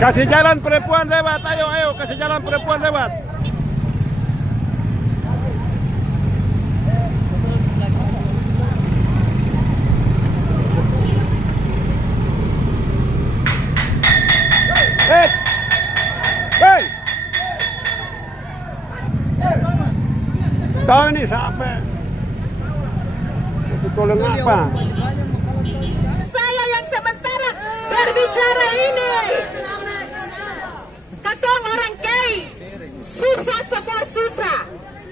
Kasih jalan perempuan lewat, ayo kasih jalan perempuan lewat. Hei, tahu ini siapa? Tolong apa? Saya yang sementara berbicara ini. Katong orang kei, susah semua susah.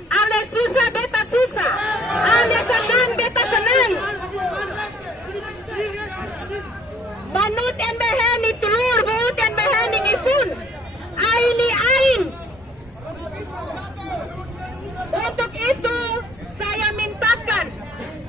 Ale susah beta susah. Ale senang beta senang. Manut en beheni telur, buut en beheni ngifun. Aini ain. Untuk itu saya mintakan,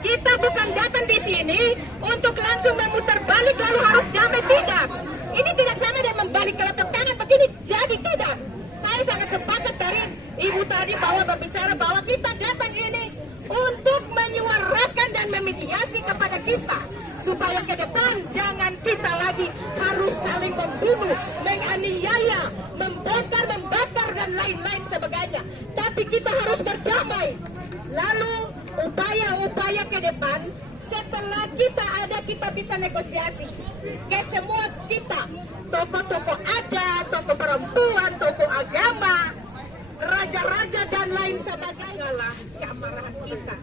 kita bukan datang di sini untuk langsung memutar balik lalu harus damai, tidak. Ini tidak sama dengan membalik telapak tangan begini, jadi tidak. Saya sangat sepakat dari ibu tadi bahwa berbicara bahwa kita datang ini untuk menyuarakan dan memediasi kepada kita supaya ke depan jangan kita lagi harus saling membunuh, menganiaya, membakar dan lain-lain sebagainya. Tapi kita harus berdamai. Lalu upaya-upaya ke depan setelah kita ada, kita bisa negosiasi ke semua kita, tokoh-tokoh adat, tokoh perempuan, tokoh agama, raja-raja dan lain sebagainya lah kemarahan kita.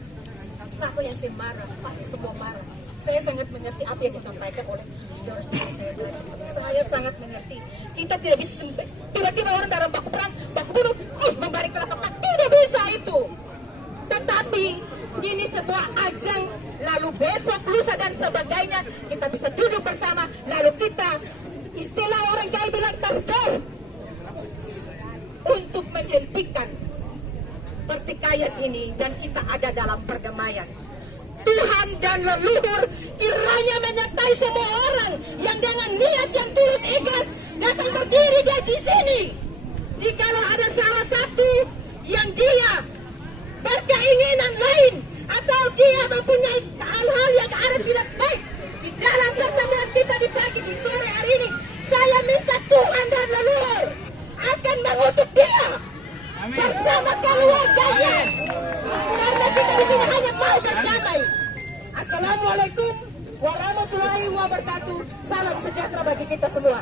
Siapa yang marah, pasti semua marah. Saya sangat mengerti apa yang disampaikan oleh saudara-saudara saya tadi. Saya sangat mengerti. Kita tidak bisa tiba-tiba orang dalam baku perang, baku bunuh, membalik telapak tangan. Tidak bisa itu. Tetapi ini sebuah ajang, lalu besok, lusa dan sebagainya kita bisa duduk bersama, lalu kita istilah orang kaya bilang tasdar untuk menghentikan pertikaian ini dan kita ada dalam perdamaian. Tuhan dan leluhur kiranya menyertai semua orang yang dengan niat yang tulus ikhlas datang berdiri di sini. Jikalau ada salah satu yang dia berkeinginan lain atau dia mempunyai hal-hal yang ada tidak baik di dalam pertemuan kita di pagi di sore hari ini, saya minta Tuhan dan leluhur akan mengutuk dia bersama keluarganya, karena kita di sini hanya mau berdamai. Assalamualaikum warahmatullahi wabarakatuh. Salam sejahtera bagi kita semua.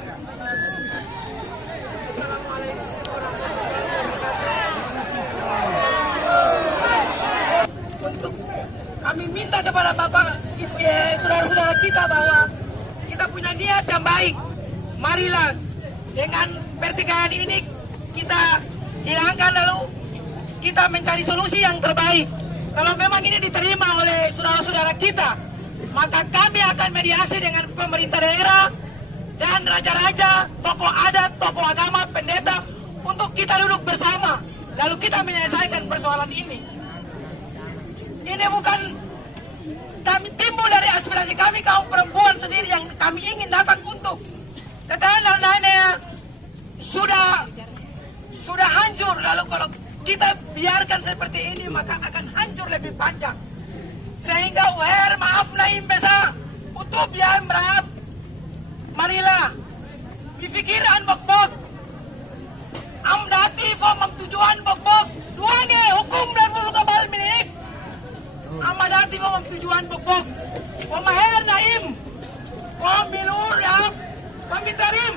Untuk kami minta kepada Bapak, saudara-saudara kita bahwa kita punya niat yang baik. Marilah dengan pertikaian ini kita hilangkan, lalu kita mencari solusi yang terbaik. Kalau memang ini diterima oleh saudara-saudara kita, maka kami akan mediasi dengan pemerintah daerah dan raja-raja, tokoh adat, tokoh agama, pendeta, untuk kita duduk bersama, lalu kita menyelesaikan persoalan ini. Ini bukan kami timbul dari aspirasi kami kaum perempuan sendiri yang kami ingin datang untuk. Tetapi lainnya sudah hancur, lalu kalau kita biarkan seperti ini maka akan hancur lebih panjang. Sehingga maaf naim besa utub ya merap. Marilah pikiran bok-bok am dati fo tujuan bok-bok duange hukum dan bulu kabal milik am dati fo tujuan bok-bok pemaher naim pemilur ya pemitarim.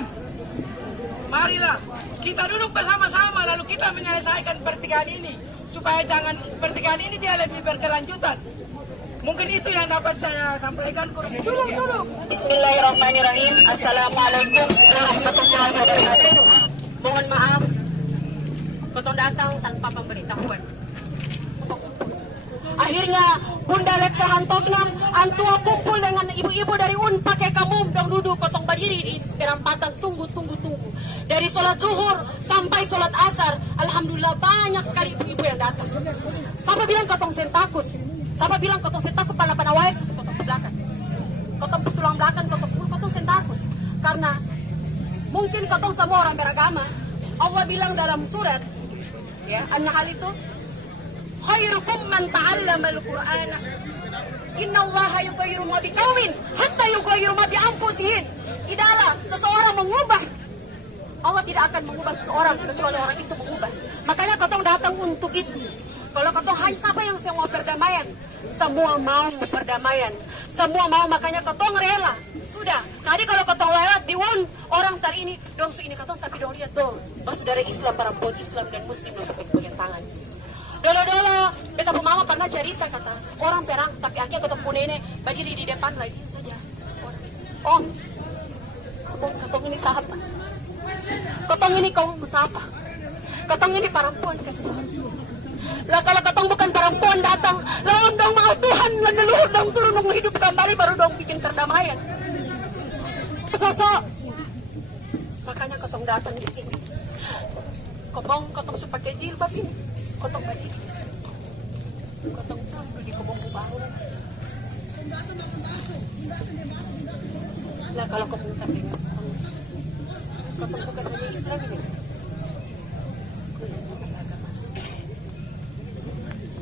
Marilah kita duduk bersama-sama lalu kita menyelesaikan pertikaian ini supaya jangan pertikaian ini dia lebih berkelanjutan. Mungkin itu yang dapat saya sampaikan. Bismillahirrahmanirrahim. Assalamualaikum warahmatullahi wabarakatuh. Mohon maaf, kotong datang tanpa pemberitahuan. Akhirnya Bunda Leksa Hantoknam antua kumpul dengan ibu-ibu dari UN pakai kamu dong duduk kotong berdiri di perampatan tunggu. Dan Dari sholat zuhur sampai sholat asar, alhamdulillah banyak sekali ibu-ibu yang datang. Siapa bilang kotong sen takut? Siapa bilang kotong sen takut panawai ke kotong ke belakang? Kotong ke tulang belakang, kotong sen takut. Karena mungkin kotong semua orang beragama. Allah bilang dalam surat ya, An-Nahl itu, khairukum man ta'allama al-Qur'an. Innallaha yughayyiru ma biqaumin hatta yughayyiru ma bi anfusihim. Tidaklah seseorang mengubah, Allah tidak akan mengubah seseorang kecuali orang itu mengubah. Makanya kotong datang untuk itu. Kalau kotong hanya siapa yang mau perdamaian? Semua mau perdamaian. Semua mau, makanya kotong rela. Sudah. Tadi kalau kotong lewat di orang tar ini, dong su ini kotong tapi dong lihat dong. Saudara Islam, perempuan Islam dan Muslim dong pegang tangan. Dolo-dolo, beta mama pernah cerita kata orang perang, tapi akhirnya kotong punya ini berdiri di depan lagi saja. Om, kotong ini sahabat. Kotong ini kaum siapa? Kotong ini perempuan kasih. Lah kalau kotong bukan perempuan datang, lawan dong mau Tuhan leluhur dong turun dong hidup kembali baru dong bikin perdamaian. Sosok. Makanya kotong datang di sini. Kotong pakai jilbab ini. Kotong bagi. Kotong tampil di kebong baru. Lah kalau kotong tapi kotong bukan hanya Islam ini.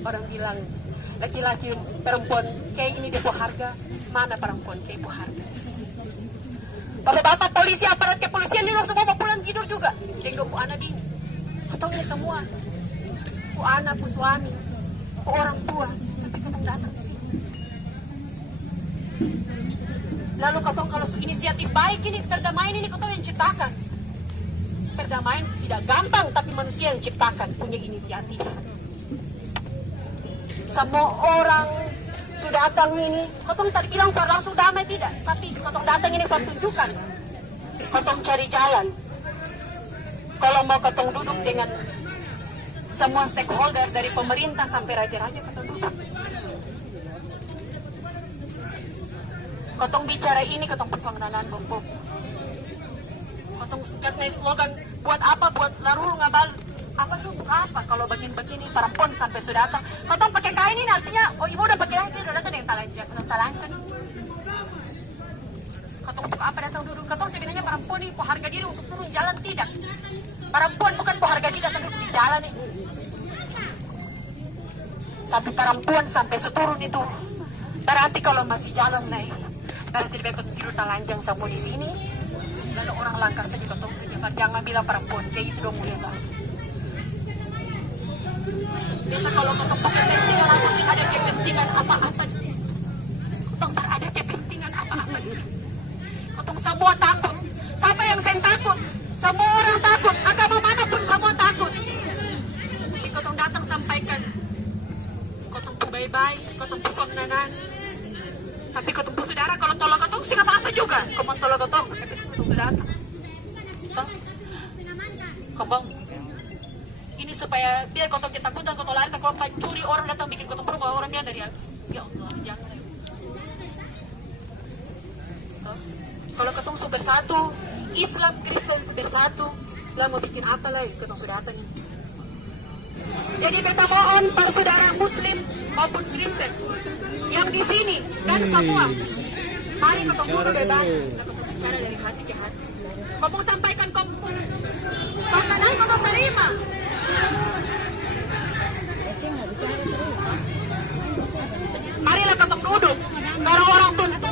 Orang bilang laki-laki perempuan kayak ini dia harga, mana perempuan kayak harga? Bapak-bapak polisi, aparat kepolisian ini semua mau pulang tidur juga. Tengok bu anak ini, ketemu ini semua, bu anak, bu suami, bu orang tua, tapi ketemu datang di sini. Lalu ketemu kalau inisiatif baik ini, perdamaian ini ketemu yang ciptakan. Perdamaian tidak gampang, tapi manusia yang ciptakan, punya inisiatif. Semua orang sudah datang ini, kotong tadi bilang langsung damai tidak, tapi kotong datang ini kau tunjukkan, kotong cari jalan. Kalau mau kotong duduk dengan semua stakeholder dari pemerintah sampai raja-raja kotong duduk. Kotong bicara ini, kotong perfangdanan bom. Kotong kasih slogan, buat apa, buat larul ngabal. Apa tuh, apa kalau begini perempuan sampai sudah datang kotong pakai kain ini artinya oh ibu udah pakai kain udah datang yang talancan kotong untuk apa datang duduk kotong sebenarnya perempuan ini harga diri untuk turun jalan tidak perempuan bukan harga diri datang duduk di jalan nih tapi perempuan sampai seturun itu berarti kalau masih jalan naik berarti lebih baik tidur talanjang sampai di sini lalu orang langkah saja kotong jangan bilang perempuan kayak itu dong mulia banget. Karena kalau kotong kepentingan aku sih ada kepentingan apa-apa di sini. Kotong tak ada kepentingan apa-apa di sini. Kotong semua takut. Siapa yang sen takut? Semua orang takut. Agama manapun semua takut. Tapi kotong datang sampaikan. Kotong pu bye-bye. Kotong pu fangnanan. Tapi kotong pu saudara kalau tolong kotong sih apa-apa juga. Kotong tolong kotong. Tapi kotong sudah datang. Kembang. Ini supaya biar kotong ketakutan, kotong lari, kalau pencuri orang datang bikin kotong berubah orang dia dari aku. Ya Allah, jangan. Kalau kotong bersatu, Islam Kristen bersatu, lah mau bikin apa lagi? Kotong sudah datang. Jadi beta mohon para saudara Muslim maupun Kristen yang di sini dan semua, mari kotong dulu bebas, kotong bicara dari hati ke hati. Kamu sampaikan kampung, karena kotong terima. Marilah kotong duduk. Kalau orang berada.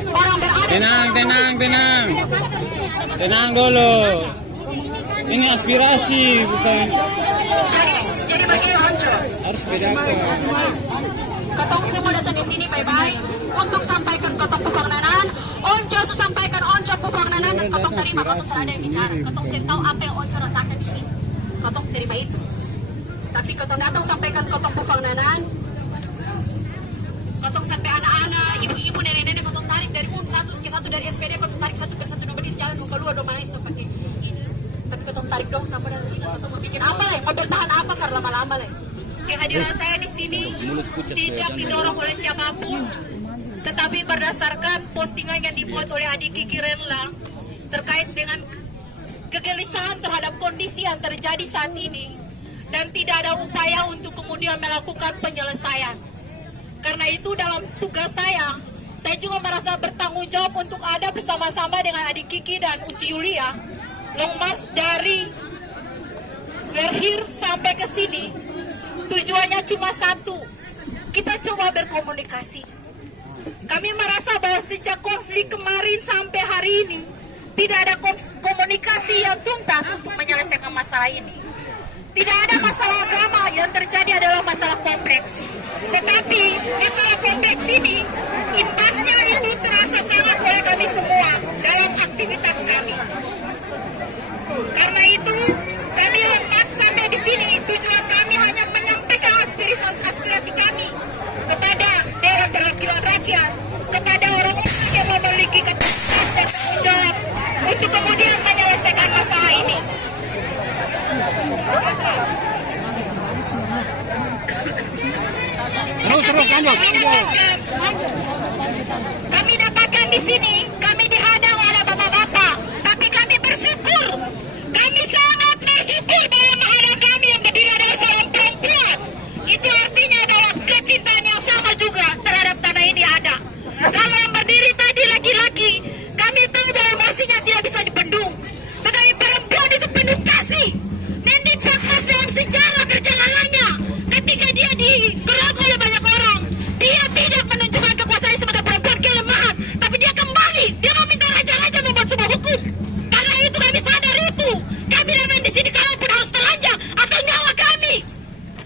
Tenang dulu. Ini aspirasi bukan. Jadi bagaimana? Harus bedakan. Kotong semua datang di sini bye-bye untuk sampaikan kotong pufangnanan. Onco sampaikan onco pufangnanan. Kotong terima, kotong tak ada yang bicara. Kotong saya tahu apa yang onco rasakan di sini. Kotong terima itu. Tapi kotong datang sampaikan kotong pufangnanan. Kotong sampai anak-anak, ibu-ibu, nenek-nenek kotong tarik dari satu ke satu dari SPD, kotong tarik satu persatu dong berdiri jalan dong keluar dong mana itu pakai ini. Tapi kotong tarik dong sama dari sini kotong mau bikin apa lah? Mau bertahan apa kar lama-lama lah? Kehadiran saya di sini tidak didorong oleh siapapun, tetapi berdasarkan postingan yang dibuat oleh adik Kiki Renla terkait dengan kegelisahan terhadap kondisi yang terjadi saat ini dan tidak ada upaya untuk kemudian melakukan penyelesaian. Karena itu dalam tugas saya juga merasa bertanggung jawab untuk ada bersama-sama dengan adik Kiki dan Usi Yulia long march dari Werhir sampai ke sini. Tujuannya cuma satu, kita coba berkomunikasi. Kami merasa bahwa sejak konflik kemarin sampai hari ini tidak ada komunikasi yang tuntas untuk menyelesaikan masalah ini. Tidak ada masalah agama, yang terjadi adalah masalah kompleks. Tetapi masalah kompleks ini, imbasnya itu terasa sangat oleh kami semua dalam aktivitas kami. Karena itu, kami lempat sampai di sini. Tujuan kami hanya menyampaikan aspirasi kami kepada daerah perwakilan rakyat, kepada orang-orang yang memiliki kapasitas dan tanggung jawab untuk kemudian menyelesaikan masalah ini. Kami dapatkan di sini, kami dihadang oleh bapak-bapak, tapi kami bersyukur. Kami sangat bersyukur bahwa menghadang kami yang berdiri adalah seorang perempuan. Itu artinya bahwa kecintaan yang sama juga terhadap tanah ini ada. Kalau yang berdiri tadi laki-laki, kami tahu bahwa emosinya tidak bisa dibendung. Tetapi perempuan itu penuh kasih. Nendit Satmas dalam sejarah perjalanannya, ketika dia digerak oleh banyak orang, dia tidak menunjukkan kekuasaan sebagai perempuan kelemahan, tapi dia kembali, dia meminta raja-raja membuat sebuah hukum. Karena itu kami sadar itu. Kami datang di sini kalaupun harus telanjang atau nyawa kami.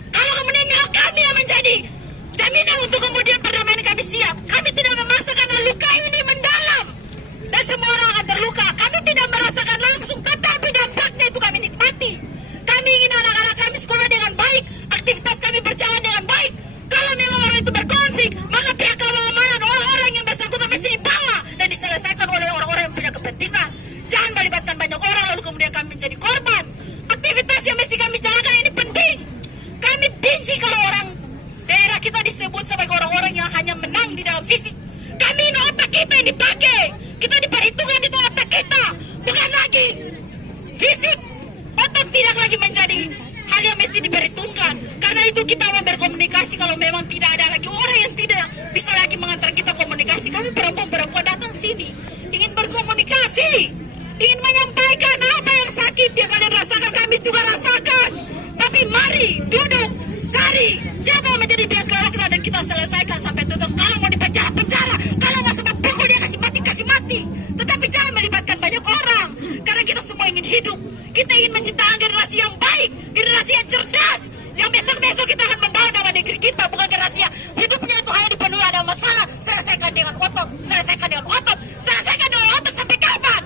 Kalau kemudian nyawa kami yang menjadi jaminan untuk kemudian perdamaian, kami siap. Kami tidak memaksa karena luka ini mendalam dan semua orang akan terluka. Kami tidak merasakan langsung, tetapi dampaknya itu kami nikmati. Kami ingin anak-anak kami sekolah dengan baik, aktivitas kami berjalan dengan baik. Kalau memang orang itu berkonflik, maka pihak keamanan orang-orang yang bersangkutan mesti dibawa dan diselesaikan oleh orang-orang yang punya kepentingan. Jangan melibatkan banyak orang lalu kemudian kami menjadi korban. Aktivitas yang mesti kami jalankan ini penting. Kami benci kalau orang daerah kita disebut sebagai orang-orang yang hanya menang di dalam fisik. Kami ini otak kita yang dipakai. Kita diperhitungkan itu otak kita, bukan lagi fisik. Otak tidak lagi menjadi hal yang mesti diperhitungkan. Karena itu kita mau berkomunikasi. Kalau memang tidak ada lagi orang yang tidak bisa lagi mengantar kita komunikasi, kami perempuan-perempuan datang sini ingin berkomunikasi, ingin menyampaikan apa yang sakit yang kalian rasakan, kami juga rasakan. Tapi mari duduk, cari siapa yang menjadi pihak keamanan dan kita selesaikan sampai tuntas. Kalau mau dipenjara, kalau mau sampai pukul dia kasih mati. Tetapi jangan melibatkan banyak orang, karena kita semua ingin hidup. Kita ingin menciptakan generasi yang baik, generasi yang cerdas, yang besok-besok kita akan membawa nama negeri kita, bukan generasi yang hidupnya itu hanya dipenuhi ada masalah. Selesaikan dengan otot, selesaikan dengan otot, selesaikan dengan otot sampai kapan?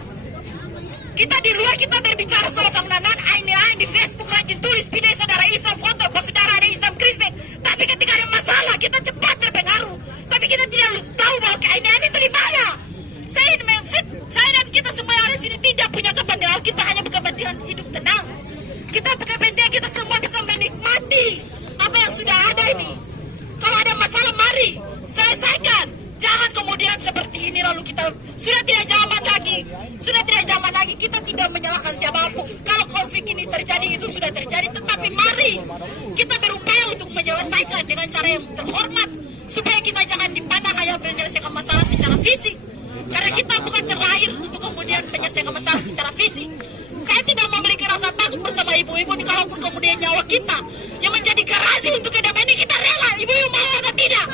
Kita di luar kita berbicara soal kemenanan, ain di Facebook rajin tulis pindah saudara Islam foto, saudara ada Islam Kristen. Tapi ketika ada masalah kita cepat terpengaruh. Tapi kita tidak tahu bahwa keanehan itu di mana. Saya dan kita semua yang ada di sini tidak punya kepentingan, kita hanya berkepentingan hidup tenang. Kita berkepentingan kita semua bisa menikmati apa yang sudah ada ini. Kalau ada masalah mari selesaikan. Jangan kemudian seperti ini lalu kita sudah tidak zaman lagi kita tidak menyalahkan siapapun. Kalau konflik ini terjadi itu sudah terjadi, tetapi mari kita berupaya untuk menyelesaikan dengan cara yang terhormat supaya kita jangan dipandang hanya menyelesaikan masalah secara fisik. Karena kita bukan terlahir untuk kemudian menyelesaikan masalah secara fisik. Saya tidak memiliki rasa takut bersama ibu-ibu ini, kalaupun kemudian nyawa kita yang menjadi garansi untuk kedamaian ini kita rela. Ibu-ibu mau atau tidak?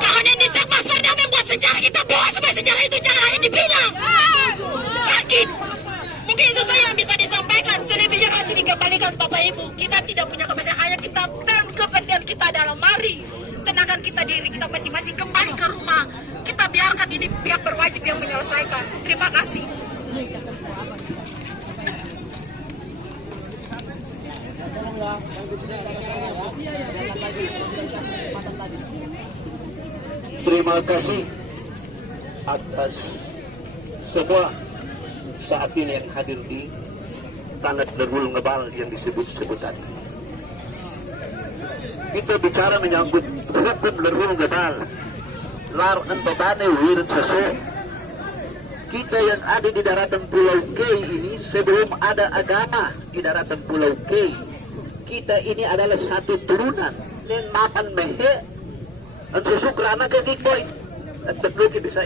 Kalau Nendi Satmas Perdamaian membuat sejarah, kita buat supaya sejarah itu jangan hanya dibilang. Sakit. Mungkin itu saya yang bisa disampaikan. Selebihnya nanti dikembalikan Bapak Ibu. Kita tidak punya kepentingan, hanya kita dan kepentingan kita adalah mari tenangkan kita diri kita masing-masing kembali ke rumah. Kita biarkan ini pihak berwajib yang menyelesaikan. Terima kasih. Terima kasih atas semua saat ini yang hadir di Tanah Lerul Ngebal yang disebut-sebut tadi. Kita bicara menyangkut hukum Lerul Ngebal. Lar entotane wirid sesu kita yang ada di daratan Pulau K ini, sebelum ada agama di daratan Pulau K, kita ini adalah satu turunan nen mapan mehe ang susukrana ke Gigboy at tatlo bisa.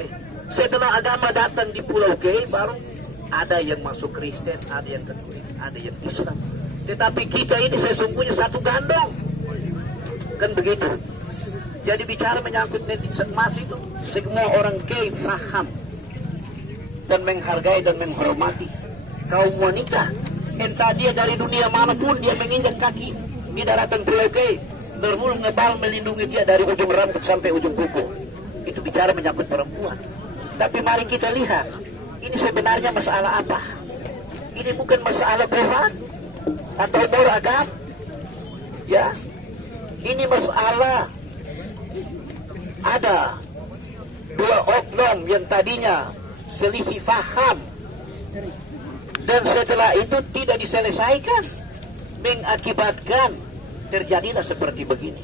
Setelah agama datang di Pulau K, baru ada yang masuk Kristen, ada yang Katolik, ada yang Islam. Tetapi kita ini sesungguhnya satu gandong, kan begitu. Jadi bicara menyangkut netizen emas itu, semua orang K faham dan menghargai dan menghormati kaum wanita. Entah dia dari dunia manapun dia menginjak kaki di daratan Pulau K, berwul ngebal melindungi dia dari ujung rambut sampai ujung kuku. Itu bicara menyangkut perempuan. Tapi mari kita lihat, ini sebenarnya masalah apa? Ini bukan masalah privat atau beragam, ya. Ini masalah ada dua oknum yang tadinya selisih faham dan setelah itu tidak diselesaikan, mengakibatkan terjadilah seperti begini.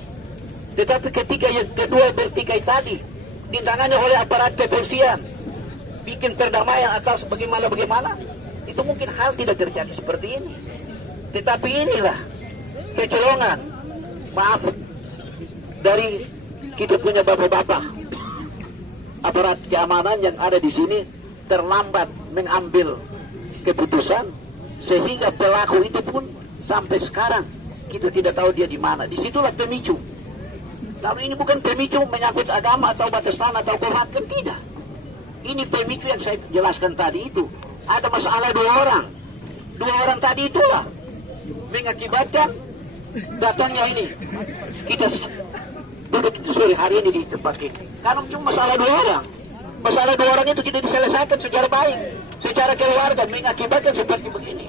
Tetapi ketika yang kedua bertikai tadi ditangani oleh aparat kepolisian, bikin perdamaian atau bagaimana, itu mungkin hal tidak terjadi seperti ini. Tetapi inilah kecolongan, maaf, dari kita punya bapak-bapak aparat keamanan yang ada di sini terlambat mengambil keputusan, sehingga pelaku itu pun sampai sekarang kita tidak tahu dia di mana. Disitulah pemicu. Lalu ini bukan pemicu menyangkut agama atau batas tanah atau kehormatan, tidak. Ini pemicu yang saya jelaskan tadi itu. Ada masalah dua orang tadi itulah mengakibatkan datangnya ini. Kita duduk sore hari ini di tempat ini. Karena cuma masalah dua orang. Masalah dua orang itu tidak diselesaikan secara baik, secara keluarga, mengakibatkan seperti begini.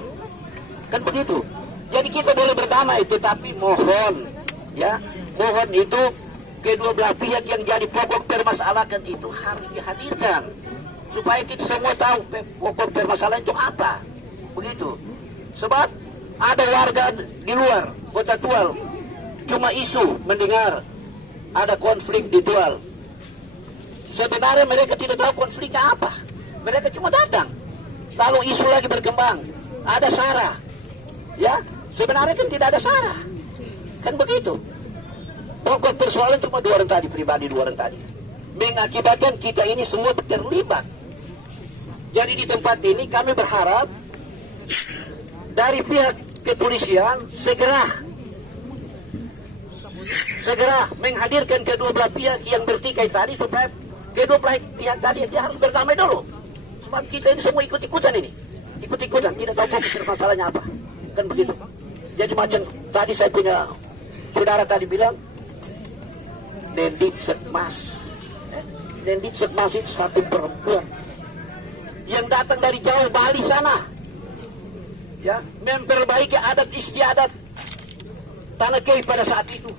Kan begitu. Jadi kita boleh berdamai, tetapi mohon, ya, mohon itu kedua belah pihak yang jadi pokok permasalahan itu harus dihadirkan supaya kita semua tahu pokok permasalahan itu apa. Begitu. Sebab ada warga di luar Kota Tual cuma isu mendengar ada konflik di Tual. Sebenarnya mereka tidak tahu konfliknya apa. Mereka cuma datang. Lalu isu lagi berkembang. Ada SARA. Ya, sebenarnya kan tidak ada SARA. Kan begitu. Pokok persoalan cuma dua orang tadi, pribadi dua orang tadi. Mengakibatkan kita ini semua terlibat. Jadi di tempat ini kami berharap dari pihak kepolisian segera menghadirkan kedua belah pihak yang bertikai tadi, supaya kedua belah pihak tadi dia harus berdamai dulu. Sebab kita ini semua ikut-ikutan ini. Ikut-ikutan, tidak tahu fokus masalahnya apa. Kan begitu. Jadi macam tadi saya punya saudara tadi bilang, Nendit Sekmas. Nendit Sekmas itu satu perempuan yang datang dari jauh Bali sana, ya, memperbaiki adat istiadat tanah Kei pada saat itu.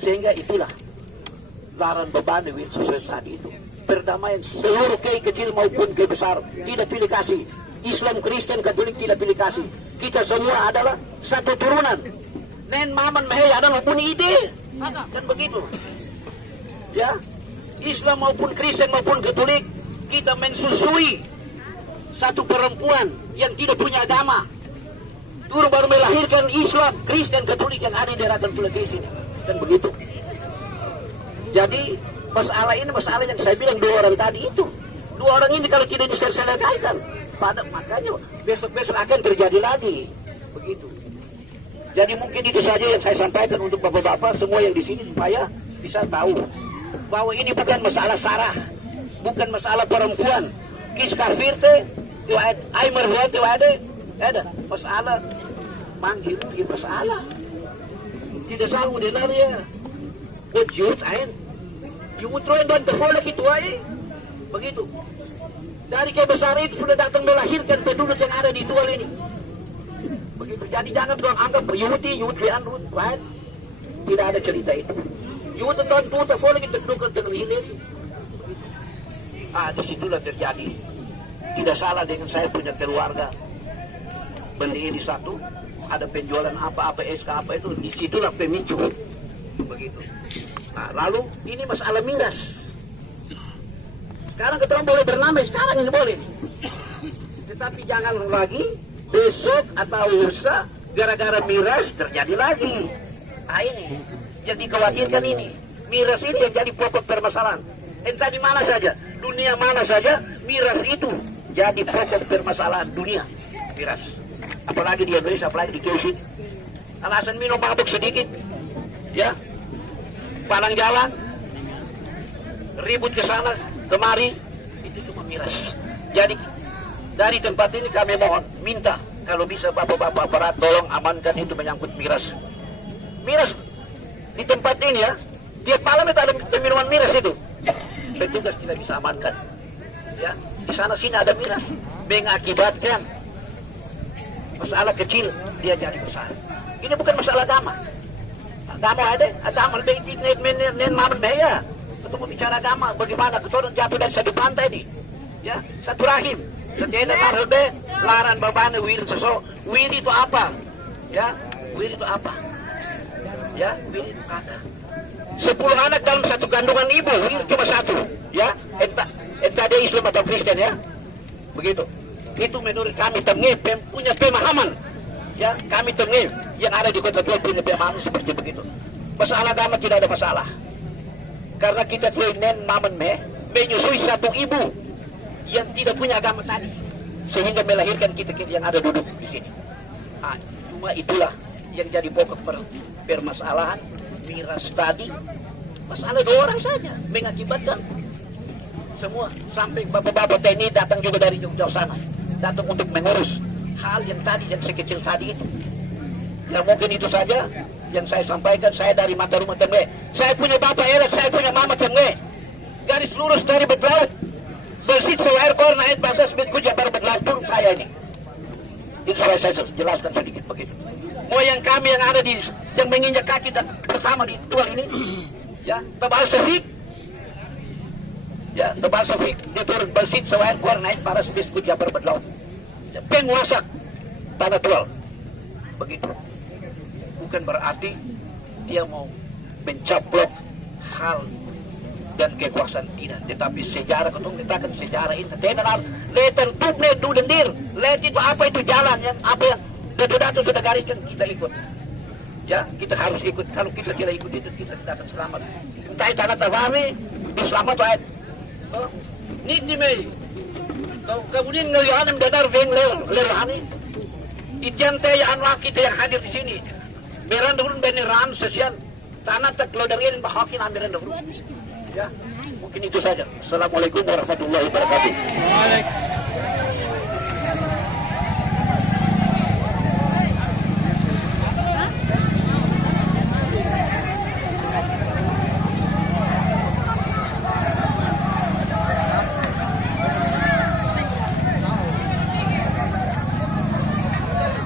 Sehingga itulah laran beban sesuai tadi itu. Perdamaian seluruh Kei kecil maupun Kei besar, tidak pilih kasih. Islam, Kristen, Katolik tidak pilih kasih. Kita semua adalah satu turunan. Nen maman mehey adalah punya ide. Kan begitu. Ya, Islam maupun Kristen maupun Katolik, kita mensusui satu perempuan yang tidak punya agama. Turun baru melahirkan Islam, Kristen, Katolik yang ada di daratan Pulau K sini. Kan begitu. Jadi masalah ini masalah yang saya bilang dua orang tadi itu. Dua orang ini kalau tidak diselesaikan, makanya besok-besok akan terjadi lagi. Begitu. Jadi mungkin itu saja yang saya sampaikan untuk bapak-bapak semua yang di sini, supaya bisa tahu bahwa ini bukan masalah SARA, bukan masalah perempuan. Kis kafir teh, ai merhuat teh ada masalah manggil di masalah. Tidak selalu denarnya. Kujut ain. Yung utroin doon tefolak itu ay. Begitu. Dari kebesaran itu sudah datang melahirkan penduduk yang ada di Tual ini. Begitu. Jadi jangan doang anggap Yudi Anrun, tidak ada cerita itu. Yudi doon puta folak itu terhilir. Disitulah terjadi. Tidak salah dengan saya punya keluarga berdiri satu, ada penjualan apa-apa SK apa itu, disitulah pemicu. Begitu. Nah, lalu ini masalah miras. Sekarang kita boleh bernamai, sekarang ini boleh. Tetapi jangan lagi besok atau lusa gara-gara miras terjadi lagi. Nah ini yang dikhawatirkan ini. Miras ini yang jadi pokok permasalahan. Entah di mana saja, dunia mana saja, miras itu jadi pokok permasalahan dunia. Miras. Apalagi di Indonesia, apalagi di KUC. Alasan minum mabuk sedikit, ya, palang jalan, ribut ke sana kemari, itu cuma miras. Jadi dari tempat ini kami mohon minta kalau bisa bapak-bapak aparat tolong amankan itu menyangkut miras. Miras di tempat ini ya, tiap malam itu ada minuman miras itu. Petugas tidak bisa amankan. Ya, di sana sini ada miras mengakibatkan masalah kecil dia jadi besar. Ini bukan masalah agama. Agama lebih nen mamen ya. Kita mau bicara agama, bagaimana kita jatuh dari satu pantai ini. Ya, satu rahim. Setiap marhebe laran babane wir seso. Wir itu apa? Ya, wir itu apa? Ya, wir itu kakak. 10 anak dalam satu kandungan ibu, wir cuma satu. Ya, entah dia Islam atau Kristen ya. Begitu. Itu menurut kami tengah punya pemahaman. Ya, kami tengah yang ada di Kota Tua punya pemahaman seperti begitu. Masalah agama tidak ada masalah. Karena kita nen mamen menyusui satu ibu yang tidak punya agama tadi, sehingga melahirkan kita yang ada duduk di sini. Nah, cuma itulah yang jadi pokok permasalahan miras tadi. Masalah 2 orang saja mengakibatkan semua, sampai bapak-bapak TNI datang juga dari jauh-jauh sana, datang untuk mengurus hal yang tadi, yang sekecil tadi itu. Ya mungkin itu saja yang saya sampaikan. Saya dari mata rumah Tengge. Saya punya bapak erat, saya punya mama Tengge. Garis lurus dari Betlaut. Bersit sewair korna naik basas betku Jabar Betlaut turun saya ini. Itu saya jelaskan sedikit begitu. Moyang kami yang ada di yang menginjak kaki dan bersama di tual ini, ya Tebal Sefik. Ya, Tebal Sefik dia turun bersit sewair korna naik basas betku Jabar Betlaut. Ya, penguasa tanah tual. Begitu. Bukan berarti dia mau mencaplok hal dan kekuasaan tidak, tetapi sejarah ketemu letakkan sejarah ini tenar letan tuble dudendir let itu apa itu jalan yang apa yang datu-datu sudah gariskan kita ikut. Ya, kita harus ikut. Kalau kita tidak ikut itu kita tidak akan selamat. Entah tanah tawami selamat ayat. Oh, niti mei. Kemudian ngelihat dadar veng lelani. Itian teh anwar kita yang hadir di sini. Beran dahulu beneran sesian tanah tak lodarin bahakin ambiran dahulu. Ya, mungkin itu saja. Assalamualaikum warahmatullahi wabarakatuh.